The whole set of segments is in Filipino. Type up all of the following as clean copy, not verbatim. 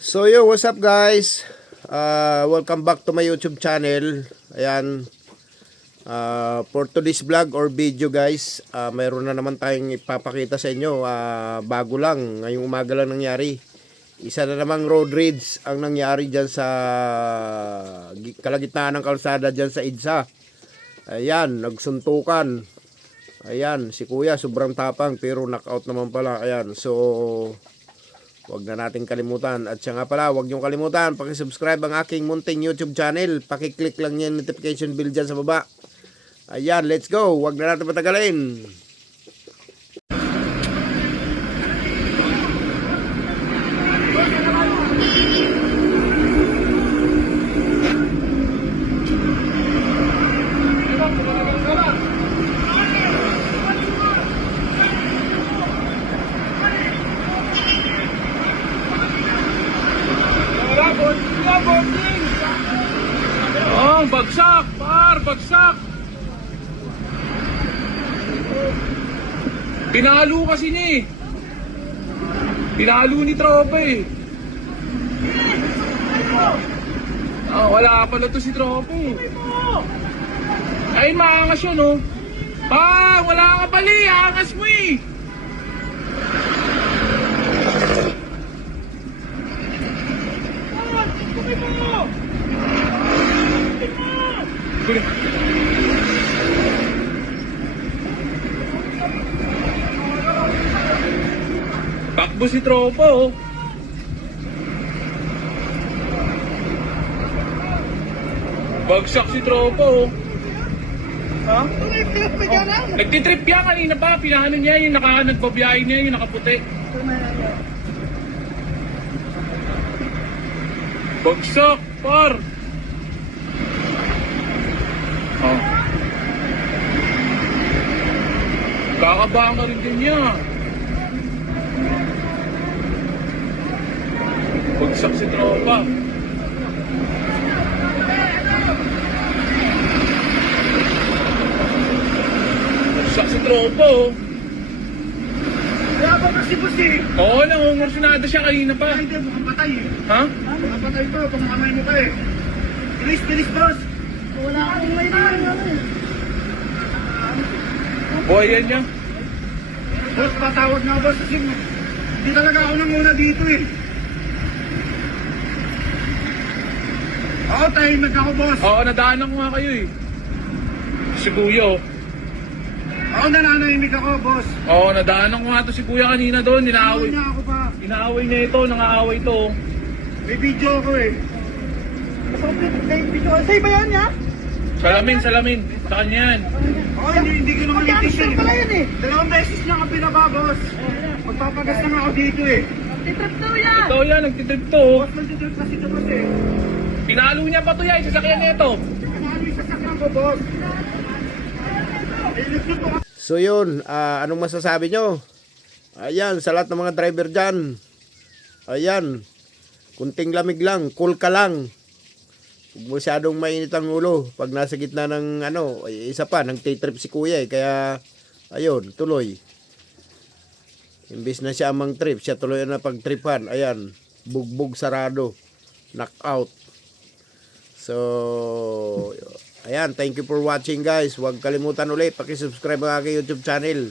So yo, what's up guys? Welcome back to my YouTube channel. Ayan, for today's vlog or video guys, mayroon na naman tayong ipapakita sa inyo. Bago lang, ngayong umaga lang nangyari. Isa na namang road rage ang nangyari dyan sa kalagitnaan ng kalsada dyan sa EDSA. Ayan, nagsuntukan. Ayan, si kuya sobrang tapang pero knockout naman pala. Ayan, so huwag na natin kalimutan. At siya nga pala, huwag niyong kalimutan, pakisubscribe ang aking munting YouTube channel. Pakiclick lang yan notification bell dyan sa baba. Ayan, let's go. Huwag na natin patagalin. Oh, bagsak, bagsak. Pinalo kasi niya eh. Pinalo ni tropa eh. Wala pala to si tropa eh. Ay, maangas yun oh. Wala ka pala eh. Angas mo eh. Takbo si tropa oh. Bagsak si tropa oh. Ha? Nagtitrip yan kanina pa. Pinahano niya yung nagbabiyahe niya yung nakaputi. Bagsak par. Oh. Kakabahan ka rin din niya. Bagsak si tropa. Bagsak si tropa oh. Kaya ba kasi boss eh? Oo, nangungursunada siya kanina pa. Hindi, mukhang patay eh. Ha? Mukhang patay to, pangkamay mo ka eh. Bilis boss. Wala akong may nangyari eh. Buhayan niya. Boss, patawag na boss kasi hindi talaga ako nanguna dito eh. Oo, tahimik ako boss. Oo, nadaanan ko nga kayo eh. Si Kuya oh. Oo, nananahimik ako boss. Oo, nadaanan ko nga to si Kuya kanina doon. Tawag niya ako pa. Inaaway niya ito, nangaaway to oh. May video ako eh. May video ako. Sa'yo ba yan niya? Salamin. Sa kanya yan. Oo, hindi ko naman itisyon. Dalawang beses niya ako pinaba boss. Magpapagas na nga ako dito eh. Titrip daw yan! Ito yan, nagtitrip to oh. Boss, nagtitrip kasi ito boss eh. Pinalo niya pa to yan, sasakyan niya ito. Ano yung sasakyan ko boss? So yun, anong masasabi nyo? Ayan, sa lahat ng mga driver dyan. Ayan, kunting lamig lang, cool ka lang. Huwag masyadong mainit ang ulo. Pag nasa gitna ng isa pa, nag-trip si kuya eh. Kaya, ayun, tuloy. Imbis na siya amang trip, siya tuloy na pag-tripan. Ayan, bugbog sarado. Knockout. So, ayan, thank you for watching guys. Huwag kalimutan ulit, pakisubscribe ang aking YouTube channel.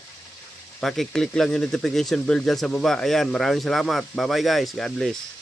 Pakiclick lang yung notification bell dyan sa baba. Ayan, maraming salamat. Bye bye guys. God bless.